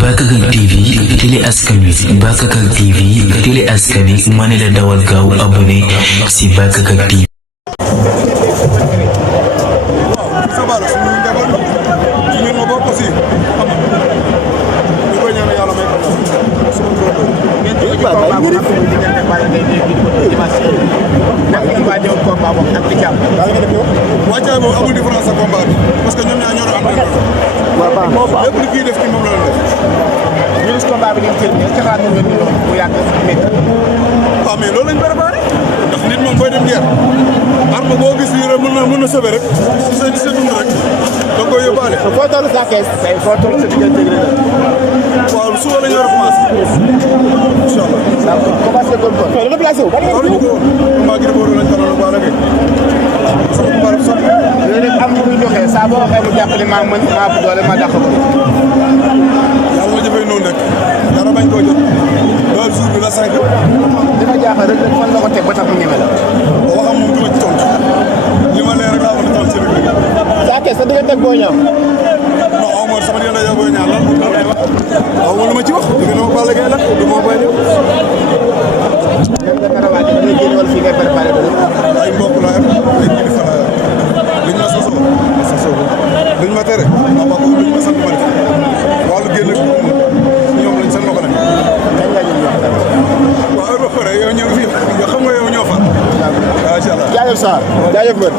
Bakakak TV télé askan wi Bakakak TV télé askan wi ma ne la dawal gaaw abonné si Bakakak TV. wàccaay boobu amul différence ak combat bi parce que ñoom ñaar ñoo doon entraînement lépp lu kii def ci moom la doon def. ñu gis combat bi ñu jël est-ce que xalaat nañu ne bu yàgg métti. waaw mais loolu lañ préparé ndax nit moom booy dem guerre arme boo gis nii rek mën na sauver rek si sa dund rek da nga koy yóbbaale. foo toll sa kees. tey foo toll sa diggante rek. waaw suba la ñu war a commencé. incha allah. ça va commencé góor góor. mais déplacé wu. waaw ñu ko combat gi dafa lañ taloon Balla Gaye. sama combat dafa sotti. yooyu nag am na muy doxee saa boo waxee mu jàppale maa mën maa bu doole maa dàq ko. yàlla ma jëfee noonu nag dara bañ koo jot loolu jour bi la 5. li ma jaaxal rek fan la ko teg ba tax mu ñeme la. boo waxam moom du ma ci tontu li ma leer rek laa mën a tontu ci rek. saa kees sa diggante ak Boy Niang. non aw ma sama diggante ak Boy Niang lan aw ma lu ma ci wax diggante ma Balla Gaye la du ma Boy Niang. dem nga Karawaati da ngay génn wala fii ngay préparé ba léegi. ay mbokk laa yor ay kilifa laa yor liñ ma sosoo liñ ma tere ma ba ko liñ ma sant ma def wàllu génn ak ñoom lañ seen ma ko nekk. kañ nga ñu wax dara. waaw ba pare yow ñoo fi yow xam nga yow ñoo fa. macha allah jaajëf Sarr jaajëf Mbër.